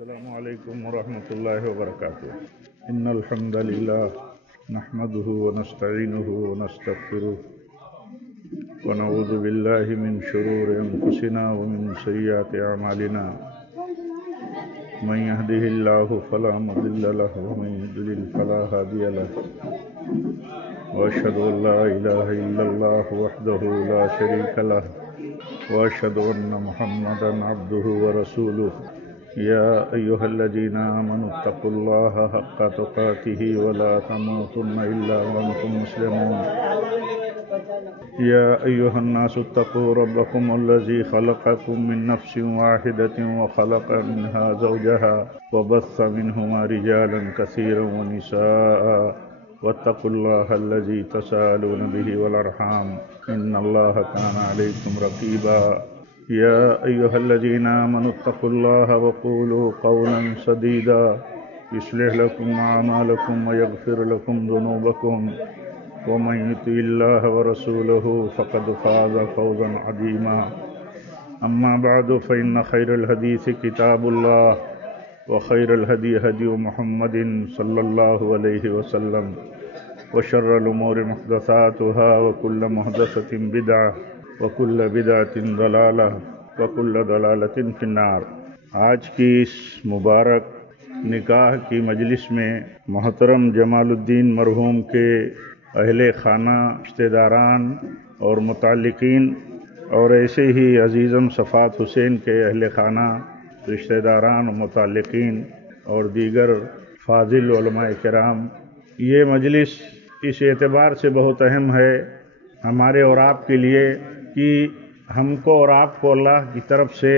السلام علیکم ورحمۃ اللہ وبرکاتہ ان الحمد للہ نحمده ونستعینه ونستغفره ونعوذ باللہ من شرور انفسنا ومن سیئات اعمالنا من يهده اللہ فلا مضل له ومن يضلل فلا هادی له واشهد ان لا الہ الا اللہ وحدہ لا شریک له واشهد ان محمدا عبدہ ورسولہ یا ایہا الذین آمنوا اتقوا اللہ حق تقاتہ ولا تموتن الا وانتم مسلمون یا ایہا الناس اتقوا ربکم الذی خلقکم من نفس واحدۃ وخلق منها زوجها وبث منہما رجالا کثیرا ونساء واتقوا اللہ الذی تساءلون به والارحام ان اللہ کان علیکم رقیبا یا ایہا الذین آمنوا اتقوا اللہ وقولوا قولا سدیدا یصلح لکم اعمالکم ویغفر لکم ذنوبکم ومن یطع اللہ ورسولہ فقد فاز فوزا عظیما اما بعد فإن خیر الحدیث کتاب اللہ وخیر الہدی ہدی محمد صلی اللہ علیہ وسلم وشر الامور محدثاتها وكل محدثة بدعة وكل بدعة ضلالة وكل ضلالة في النار۔ آج کی اس مبارک نکاح کی مجلس میں محترم جمال الدین مرحوم کے اہل خانہ، رشتہ داران اور متعلقین اور ایسے ہی عزیزم صفات حسین کے اہل خانہ، رشتہ داران و متعلقین اور دیگر فاضل علماء کرام، یہ مجلس اس اعتبار سے بہت اہم ہے ہمارے اور آپ کے لیے کہ ہم کو اور آپ کو اللہ کی طرف سے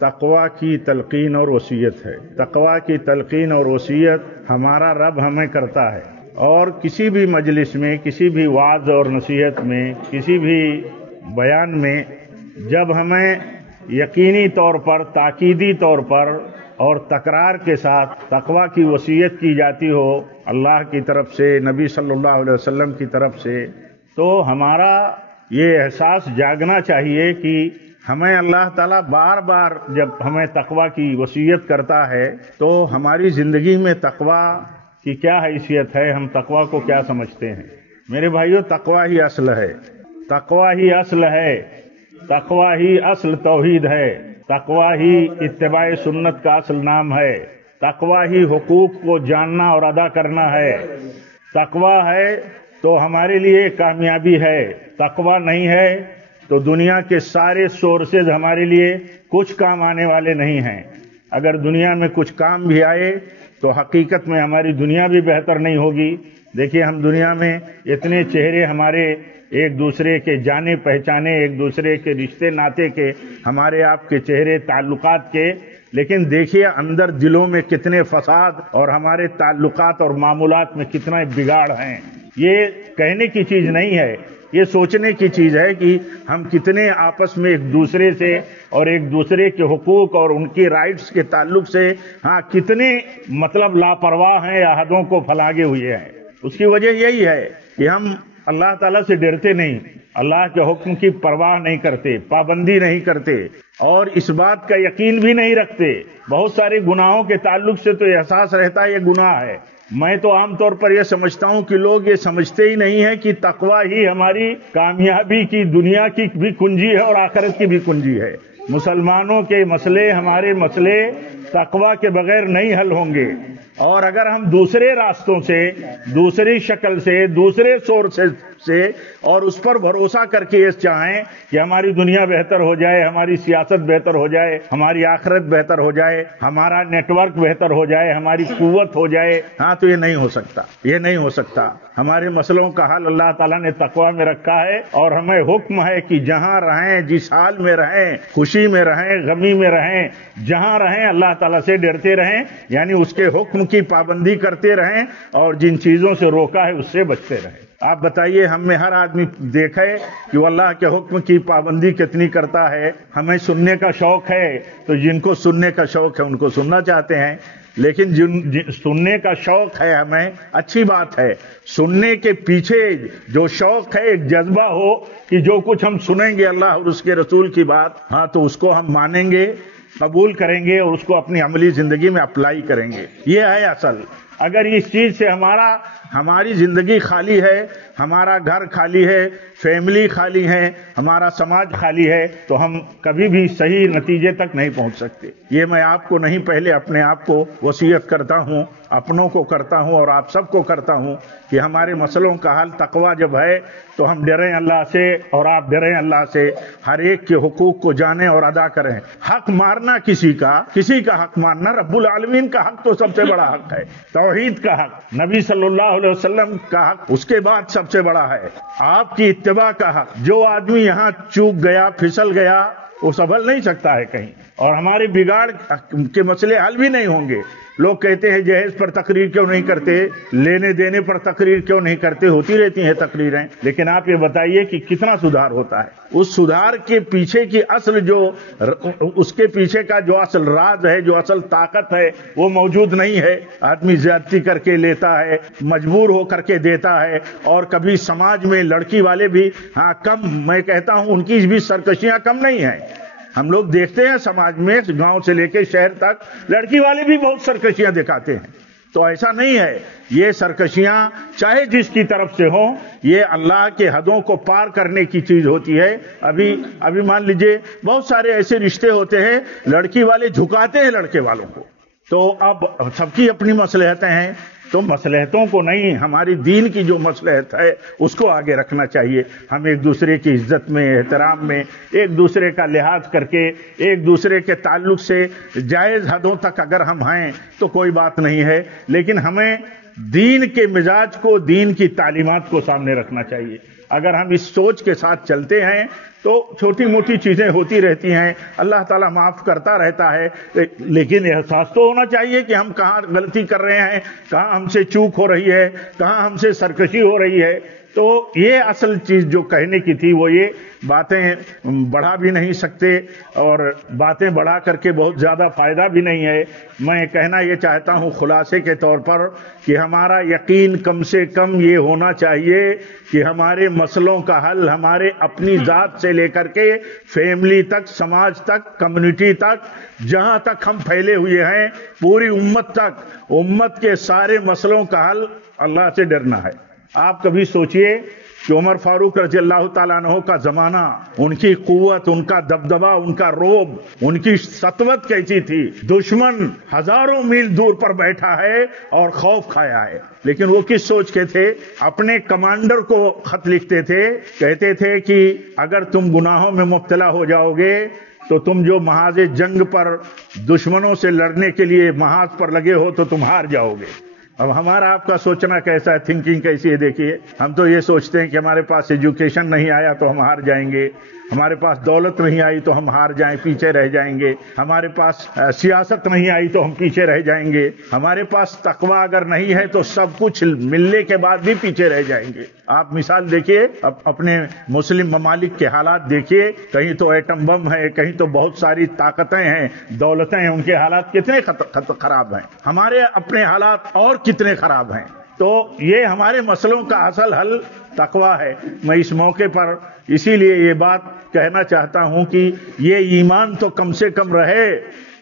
تقوی کی تلقین اور وصیت ہے۔ تقوی کی تلقین اور وصیت ہمارا رب ہمیں کرتا ہے، اور کسی بھی مجلس میں، کسی بھی وعظ اور نصیحت میں، کسی بھی بیان میں جب ہمیں یقینی طور پر، تاکیدی طور پر اور تکرار کے ساتھ تقوی کی وصیت کی جاتی ہو اللہ کی طرف سے، نبی صلی اللہ علیہ وسلم کی طرف سے، تو ہمارا یہ احساس جاگنا چاہیے کہ ہمیں اللہ تعالیٰ بار بار جب ہمیں تقوی کی وصیت کرتا ہے تو ہماری زندگی میں تقوی کی کیا حیثیت ہے، ہم تقوی کو کیا سمجھتے ہیں۔ میرے بھائیو، تقوی ہی اصل ہے، تقوی ہی اصل ہے، تقوی ہی اصل توحید ہے، تقوی ہی اتباع سنت کا اصل نام ہے، تقوی ہی حقوق کو جاننا اور ادا کرنا ہے۔ تقوی ہے تو ہمارے لیے کامیابی ہے، تقوی نہیں ہے تو دنیا کے سارے سورسز ہمارے لیے کچھ کام آنے والے نہیں ہیں۔ اگر دنیا میں کچھ کام بھی آئے تو حقیقت میں ہماری دنیا بھی بہتر نہیں ہوگی۔ دیکھیے، ہم دنیا میں اتنے چہرے ہمارے ایک دوسرے کے جانے پہچانے، ایک دوسرے کے رشتے ناطے کے، ہمارے آپ کے چہرے تعلقات کے، لیکن دیکھیے اندر دلوں میں کتنے فساد اور ہمارے تعلقات اور معمولات میں کتنا بگاڑ ہیں۔ یہ کہنے کی چیز نہیں ہے، یہ سوچنے کی چیز ہے کہ ہم کتنے آپس میں ایک دوسرے سے اور ایک دوسرے کے حقوق اور ان کی رائٹس کے تعلق سے کتنے لاپرواہ ہیں یا حدوں کو پھلاگے ہوئے ہیں۔ اس کی وجہ یہی ہے کہ ہم اللہ تعالیٰ سے ڈرتے نہیں، اللہ کے حکم کی پرواہ نہیں کرتے، پابندی نہیں کرتے، اور اس بات کا یقین بھی نہیں رکھتے۔ بہت سارے گناہوں کے تعلق سے تو احساس رہتا ہے یہ گناہ ہے۔ میں تو عام طور پر یہ سمجھتا ہوں کہ لوگ یہ سمجھتے ہی نہیں ہیں کہ تقوی ہی ہماری کامیابی کی، دنیا کی بھی کنجی ہے اور آخرت کی بھی کنجی ہے۔ مسلمانوں کے مسئلے، ہمارے مسئلے تقوی کے بغیر نہیں حل ہوں گے، اور اگر ہم دوسرے راستوں سے، دوسری شکل سے، دوسرے سورسز سے اور اس پر بھروسہ کر کے یہ چاہیں کہ ہماری دنیا بہتر ہو جائے، ہماری سیاست بہتر ہو جائے، ہماری آخرت بہتر ہو جائے، ہمارا نیٹ ورک بہتر ہو جائے، ہماری قوت ہو جائے، تو یہ نہیں ہو سکتا، یہ نہیں ہو سکتا۔ ہمارے مسئلوں کا حل اللہ تعالیٰ نے تقوی میں رکھا ہے، اور ہمیں حکم ہے کہ جہاں رہیں، جس حال میں رہیں، خوشی میں رہیں، غمی میں رہیں، جہاں رہیں اللہ تعالیٰ سے ڈرتے رہیں، یعنی اس کے حکم کی پابندی کرتے رہیں، اور جن چیزوں سے روکا ہے اس سے بچتے رہیں۔ آپ بتائیے، ہم میں ہر آدمی دیکھے کہ وہ اللہ کے حکم کی پابندی کتنی کرتا ہے۔ ہمیں سننے کا شوق ہے تو جن کو سننے کا شوق ہے ان کو سننا چاہتے ہیں، لیکن سننے کا شوق ہے ہمیں، اچھی بات ہے۔ سننے کے پیچھے جو شوق ہے، ایک جذبہ ہو کہ جو کچھ ہم سنیں گے اللہ اور اس کے رسول کی بات، تو اس کو ہم مانیں گے، قبول کریں گے اور اس کو اپنی عملی زندگی میں اپلائی کریں گے. یہ ہے اصل. اگر اس چیز سے ہماری زندگی خالی ہے، ہمارا گھر خالی ہے، فیملی خالی ہے، ہمارا سماج خالی ہے، تو ہم کبھی بھی صحیح نتیجے تک نہیں پہنچ سکتے. یہ میں آپ کو نہیں، پہلے اپنے آپ کو وصیت کرتا ہوں، اپنوں کو کرتا ہوں اور آپ سب کو کرتا ہوں کہ ہمارے مسئلوں کا حل تقویٰ جب ہے تو ہم ڈریں اللہ سے اور آپ ڈریں اللہ سے. ہر ایک کے حقوق کو جانیں اور ادا کریں. حق مارنا کسی کا حق مارنا رب العالمین کا حق تو سب سے بڑا حق ہے. توحید کا حق، نبی صلی اللہ علیہ وسلم کا حق اس کے بعد سب سے بڑا ہے. آپ کی اتباع کا حق. جو آدمی یہاں چوک گیا، پھسل گیا، وہ سنبھل نہیں سکتا ہے کہیں، اور ہمارے بگاڑ کے مسئلے حل بھی نہیں ہوں گے. لوگ کہتے ہیں جہیز پر تقریر کیوں نہیں کرتے، لینے دینے پر تقریر کیوں نہیں کرتے. ہوتی رہتی ہیں تقریریں، لیکن آپ یہ بتائیے کہ کتنا سدھار ہوتا ہے. اس سدھار کے پیچھے کی اصل اس کے پیچھے کا جو اصل راز ہے، جو اصل طاقت ہے، وہ موجود نہیں ہے. آدمی زیادتی کر کے لیتا ہے، مجبور ہو کر کے دیتا ہے. اور کبھی سماج میں لڑکی والے بھی کم، میں کہتا ہوں ان کی بھی سرکشیاں کم نہیں ہیں. ہم لوگ دیکھتے ہیں سماج میں گاؤں سے لے کے شہر تک لڑکی والے بھی بہت سرکشیاں دکھاتے ہیں. تو ایسا نہیں ہے. یہ سرکشیاں چاہے جس کی طرف سے ہوں، یہ اللہ کے حدوں کو پار کرنے کی چیز ہوتی ہے. ابھی مان لیجئے بہت سارے ایسے رشتے ہوتے ہیں لڑکی والے جھکاتے ہیں لڑکے والوں کو. تو اب سب کی اپنی مصلحتیں ہیں، تو مصلحتوں کو نہیں، ہماری دین کی جو مصلحت ہے اس کو آگے رکھنا چاہیے. ہم ایک دوسرے کی عزت میں، احترام میں، ایک دوسرے کا لحاظ کر کے، ایک دوسرے کے تعلق سے جائز حدوں تک اگر ہم ہیں تو کوئی بات نہیں ہے. لیکن ہمیں دین کے مزاج کو، دین کی تعلیمات کو سامنے رکھنا چاہیے. اگر ہم اس سوچ کے ساتھ چلتے ہیں تو چھوٹی موٹی چیزیں ہوتی رہتی ہیں، اللہ تعالیٰ معاف کرتا رہتا ہے. لیکن احساس تو ہونا چاہیے کہ ہم کہاں غلطی کر رہے ہیں، کہاں ہم سے چوک ہو رہی ہے، کہاں ہم سے سرکشی ہو رہی ہے. تو یہ اصل چیز جو کہنے کی تھی وہ یہ. باتیں بڑھا بھی نہیں سکتے اور باتیں بڑھا کر کے بہت زیادہ فائدہ بھی نہیں ہے. میں کہنا یہ چاہتا ہوں خلاصے کے طور پر کہ ہمارا یقین کم سے کم یہ ہونا چاہیے کہ ہمارے مسئلوں کا حل ہمارے اپنی ذات سے لے کر کے فیملی تک، سماج تک، کمیونٹی تک، جہاں تک ہم پھیلے ہوئے ہیں، پوری امت تک، امت کے سارے مسئلوں کا حل اللہ سے ڈرنا ہے. آپ کبھی سوچئے کہ عمر فاروق رضی اللہ تعالیٰ عنہ کا زمانہ، ان کی قوت، ان کا دبدبہ، ان کا روب، ان کی سطوت کیسی تھی. دشمن ہزاروں میل دور پر بیٹھا ہے اور خوف کھایا ہے. لیکن وہ کس سوچ کے تھے؟ اپنے کمانڈر کو خط لکھتے تھے، کہتے تھے کہ اگر تم گناہوں میں مبتلا ہو جاؤ گے تو تم جو محاذ جنگ پر دشمنوں سے لڑنے کے لیے محاذ پر لگے ہو تو تم ہار جاؤ گے. اب ہمارا آپ کا سوچنا کیسا ہے، تھنکنگ کیسی ہے دیکھیے. ہم تو یہ سوچتے ہیں کہ ہمارے پاس ایجوکیشن نہیں آیا تو ہم ہار جائیں گے، ہمارے پاس دولت نہیں آئی تو ہم ہار جائیں، پیچھے رہ جائیں گے، ہمارے پاس سیاست نہیں آئی تو ہم پیچھے رہ جائیں گے، ہمارے پاس تقویٰ اگر نہیں ہے تو سب کچھ ملنے کے بعد بھی پیچھے رہ جائیں گے. آپ مثال دیکھیے، اپنے مسلم ممالک کے حالات دیکھیے. کہیں تو ایٹم بم ہے، کہیں تو بہت ساری طاقتیں ہیں، دولتیں ہیں، ان کے حالات کتنے خراب ہیں. ہمارے اپنے حالات اور کتنے خراب ہیں. تو یہ ہمارے مسئلوں کا اصل حل تقویٰ ہے. میں اس موقع پر اسی لیے یہ بات کہنا چاہتا ہوں کہ یہ ایمان تو کم سے کم رہے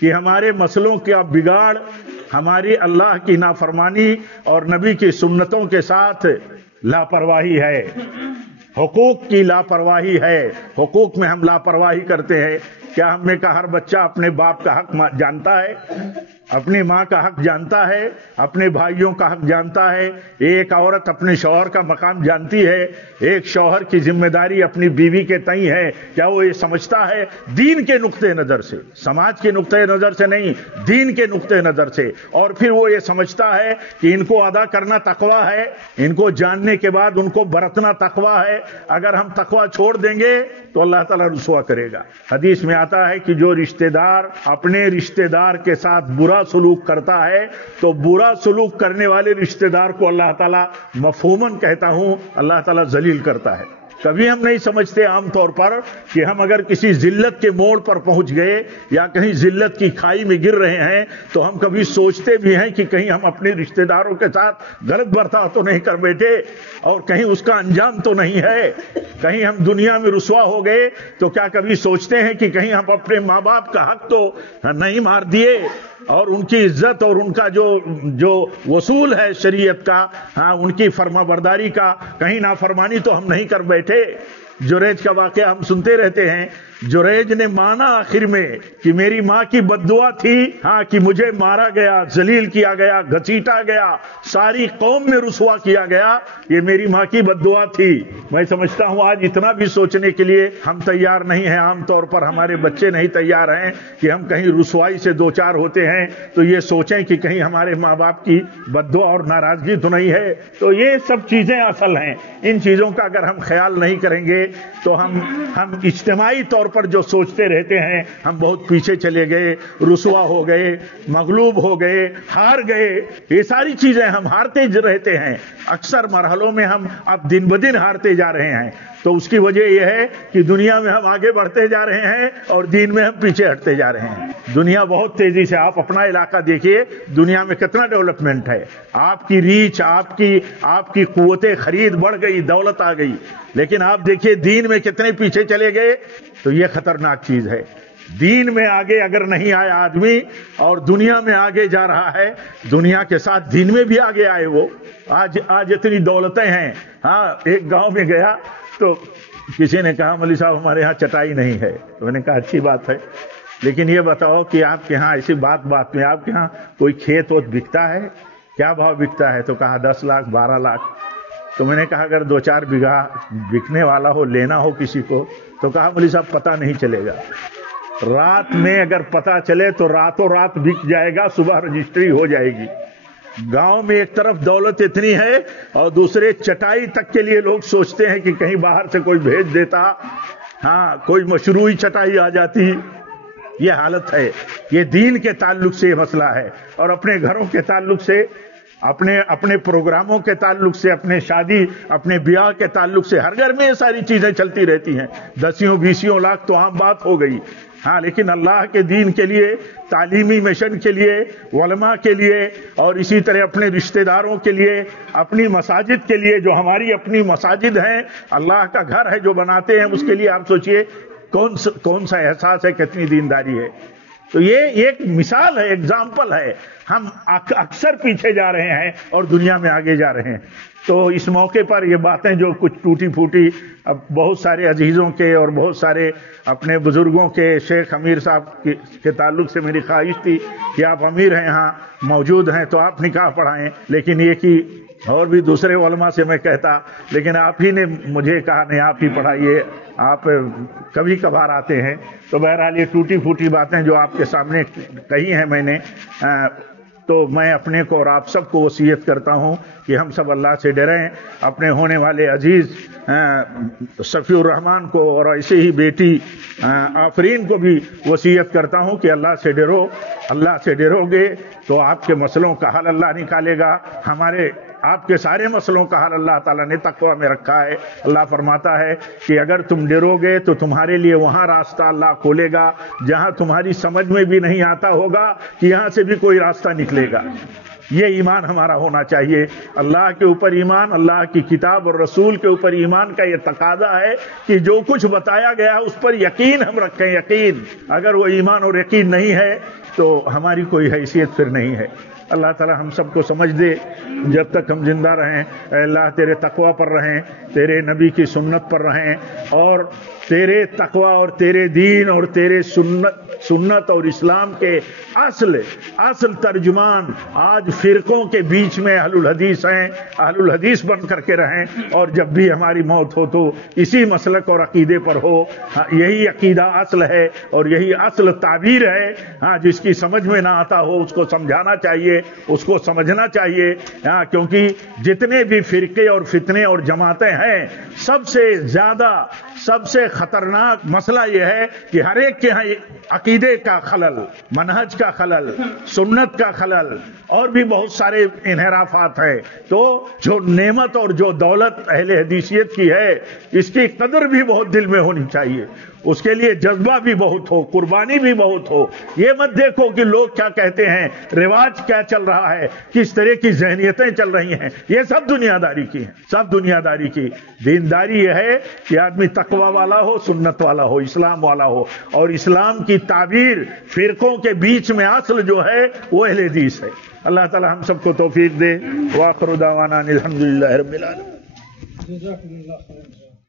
کہ ہمارے مسئلوں کا بگاڑ ہماری اللہ کی نافرمانی اور نبی کی سنتوں کے ساتھ لاپرواہی ہے، حقوق کی لاپرواہی ہے. حقوق میں ہم لاپرواہی کرتے ہیں. کیا ہم نے کہا ہر بچہ اپنے باپ کا حق جانتا ہے، اپنی ماں کا حق جانتا ہے، اپنے بھائیوں کا حق جانتا ہے؟ ایک عورت اپنے شوہر کا مقام جانتی ہے، ایک شوہر کی ذمہ داری اپنی بیوی کے تئیں ہے. کیا وہ یہ سمجھتا ہے؟ دین کے نقطۂ نظر سے، سماج کے نقطۂ نظر سے نہیں، دین کے نقطۂ نظر سے. اور پھر وہ یہ سمجھتا ہے کہ ان کو ادا کرنا تقویٰ ہے، ان کو جاننے کے بعد ان کو برتنا تقویٰ ہے. اگر ہم تقویٰ چھوڑ دیں گے تو اللہ تعالیٰ رسوا کرے گا. حدیث میں آتا ہے کہ جو رشتہ دار اپنے رشتہ دار کے ساتھ برا سلوک کرتا ہے تو برا سلوک کرنے والے رشتہ دار کو اللہ تعالیٰ مفہوماً کہتا ہوں، اللہ تعالیٰ ذلیل کرتا ہے. کبھی ہم نہیں سمجھتے عام طور پر کہ ہم اگر کسی ذلت کے موڑ پر پہنچ گئے یا کہیں ذلت کی کھائی میں گر رہے ہیں تو ہم کبھی سوچتے بھی ہیں کہ کہیں ہم اپنے رشتہ داروں کے ساتھ غلط برتاؤ تو نہیں کر بیٹھے اور کہیں اس کا انجام تو نہیں ہے، کہیں ہم دنیا میں رسوا ہو گئے تو کیا کبھی سوچتے ہیں کہ کہیں ہم اپنے ماں باپ کا حق تو نہیں مار دیے اور ان کی عزت اور ان کا جو وصول ہے شریعت کا، ان کی فرما برداری کا کہیں نافرمانی تو ہم نہیں کر بیٹھے۔ جریج کا واقعہ ہم سنتے رہتے ہیں، جریج نے مانا آخر میں کہ میری ماں کی بد دعا تھی کہ مجھے مارا گیا، ذلیل کیا گیا، گھسیٹا گیا، ساری قوم میں رسوا کیا گیا، یہ میری ماں کی بد دعا تھی۔ میں سمجھتا ہوں آج اتنا بھی سوچنے کے لیے ہم تیار نہیں ہیں، عام طور پر ہمارے بچے نہیں تیار ہیں کہ ہم کہیں رسوائی سے دو چار ہوتے ہیں تو یہ سوچیں کہ کہیں ہمارے ماں باپ کی بد دعا اور ناراضگی تو نہیں ہے۔ تو یہ سب چیزیں اصل ہیں، ان چیزوں کا اگر ہم خیال نہیں کریں گے تو ہم اجتماعی طور پر جو سوچتے رہتے ہیں ہم بہت پیچھے چلے گئے، رسوا ہو گئے، مغلوب ہو گئے، ہار گئے، یہ ساری چیزیں ہم ہارتے رہتے ہیں، اکثر مرحلوں میں ہم اب دن بدن ہارتے جا رہے ہیں۔ تو اس کی وجہ یہ ہے کہ دنیا میں ہم آگے بڑھتے جا رہے ہیں اور دین میں ہم پیچھے ہٹتے جا رہے ہیں۔ دنیا بہت تیزی سے، آپ اپنا علاقہ دیکھیے، دنیا میں کتنا ڈیولپمنٹ ہے، آپ کی ریچ، آپ کی قوت خرید بڑھ گئی، دولت آ گئی، لیکن آپ دیکھیے دین میں کتنے پیچھے چلے گئے۔ تو یہ خطرناک چیز ہے، دین میں آگے اگر نہیں آیا آدمی اور دنیا میں آگے جا رہا ہے، دنیا کے ساتھ دین میں بھی آگے آئے وہ۔ آج اتنی دولتیں ہیں۔ ایک گاؤں میں گیا تو کسی نے کہا مولوی صاحب ہمارے ہاں چٹائی نہیں ہے، تو میں نے کہا اچھی بات ہے، لیکن یہ بتاؤ کہ آپ کے ہاں ایسی بات میں آپ کے ہاں کوئی کھیت ووت بکتا ہے؟ کیا بھاؤ بکتا ہے؟ تو کہا 10 لاکھ 12 لاکھ۔ تو میں نے کہا اگر 2-4 بیگھا بکنے والا ہو، لینا ہو کسی کو، تو کہا مولوی صاحب پتہ نہیں چلے گا، رات میں اگر پتہ چلے تو راتوں رات بک جائے گا، صبح رجسٹری ہو جائے گی۔ گاؤں میں ایک طرف دولت اتنی ہے اور دوسرے چٹائی تک کے لیے لوگ سوچتے ہیں کہ کہیں باہر سے کوئی بھیج دیتا، کوئی مشروعی چٹائی آ جاتی۔ یہ حالت ہے، یہ دین کے تعلق سے یہ مسئلہ ہے، اور اپنے گھروں کے تعلق سے، اپنے پروگراموں کے تعلق سے، اپنے شادی اپنے بیاہ کے تعلق سے، ہر گھر میں یہ ساری چیزیں چلتی رہتی ہیں۔ 10-20 لاکھ تو عام بات ہو گئی، لیکن اللہ کے دین کے لیے، تعلیمی مشن کے لیے، علماء کے لیے، اور اسی طرح اپنے رشتہ داروں کے لیے، اپنی مساجد کے لیے، جو ہماری اپنی مساجد ہیں، اللہ کا گھر ہے جو بناتے ہیں، اس کے لیے آپ سوچئے کون سا احساس ہے، کتنی دینداری ہے۔ تو یہ ایک مثال ہے، ایگزامپل ہے۔ ہم اکثر پیچھے جا رہے ہیں اور دنیا میں آگے جا رہے ہیں۔ تو اس موقع پر یہ باتیں جو کچھ ٹوٹی پھوٹی، اب بہت سارے عزیزوں کے اور بہت سارے اپنے بزرگوں کے، شیخ امیر صاحب کے تعلق سے میری خواہش تھی کہ آپ امیر ہیں، یہاں موجود ہیں تو آپ نکاح پڑھائیں، لیکن یہ کہ اور بھی دوسرے علماء سے میں کہتا، لیکن آپ ہی نے مجھے کہا نہیں آپ ہی پڑھائیے، آپ کبھی کبھار آتے ہیں۔ تو بہرحال یہ ٹوٹی پھوٹی باتیں جو آپ کے سامنے کہی ہیں میں نے، تو میں اپنے کو اور آپ سب کو وصیت کرتا ہوں کہ ہم سب اللہ سے ڈریں۔ اپنے ہونے والے عزیز صفی الرحمان کو اور ایسے ہی بیٹی آفرین کو بھی وصیت کرتا ہوں کہ اللہ سے ڈرو۔ اللہ سے ڈرو گے تو آپ کے مسئلوں کا حل اللہ نکالے گا۔ آپ کے سارے مسئلوں کا حل اللہ تعالیٰ نے تقویٰ میں رکھا ہے۔ اللہ فرماتا ہے کہ اگر تم ڈرو گے تو تمہارے لیے وہاں راستہ اللہ کھولے گا جہاں تمہاری سمجھ میں بھی نہیں آتا ہوگا کہ یہاں سے بھی کوئی راستہ نکلے گا۔ یہ ایمان ہمارا ہونا چاہیے، اللہ کے اوپر ایمان، اللہ کی کتاب اور رسول کے اوپر ایمان کا یہ تقاضا ہے کہ جو کچھ بتایا گیا اس پر یقین ہم رکھیں۔ یقین، اگر وہ ایمان اور یقین نہیں ہے تو ہماری کوئی حیثیت پھر نہیں ہے۔ اللہ تعالی ہم سب کو سمجھ دے، جب تک ہم زندہ رہیں اے اللہ تیرے تقوی پر رہیں، تیرے نبی کی سنت پر رہیں، اور تیرے تقوی اور تیرے دین اور تیرے سنت اور اسلام کے اصل ترجمان آج فرقوں کے بیچ میں اہل الحدیث ہیں، اہل الحدیث بن کر کے رہیں، اور جب بھی ہماری موت ہو تو اسی مسلک اور عقیدے پر ہو۔ یہی عقیدہ اصل ہے اور یہی اصل تعبیر ہے، جس کی سمجھ میں نہ آتا ہو اس کو سمجھانا چاہیے، اس کو سمجھنا چاہیے، کیونکہ جتنے بھی فرقے اور فتنے اور جماعتیں ہیں، سب سے زیادہ سب سے خطرناک مسئلہ یہ ہے کہ ہر ایک کے ہاں عقیدے کا خلل، منہج کا خلل، سنت کا خلل اور بھی بہت سارے انحرافات ہیں۔ تو جو نعمت اور جو دولت اہل حدیثیت کی ہے، اس کی قدر بھی بہت دل میں ہونی چاہیے، اس کے لیے جذبہ بھی بہت ہو، قربانی بھی بہت ہو۔ یہ مت دیکھو کہ لوگ کیا کہتے ہیں، رواج کیا چل رہا ہے، کس طرح کی ذہنیتیں چل رہی ہیں، یہ سب دنیا داری کی ہیں، سب دنیا داری کی۔ دینداری یہ ہے کہ آدمی تقوی والا ہو، سنت والا ہو، اسلام والا ہو، اور اسلام کی تعبیر فرقوں کے بیچ میں اصل جو ہے وہ اہل حدیث ہے۔ اللہ تعالی ہم سب کو توفیق دے۔ وآخر دعوانا الحمدللہ رب العالمین۔ جزاکم اللہ خیر۔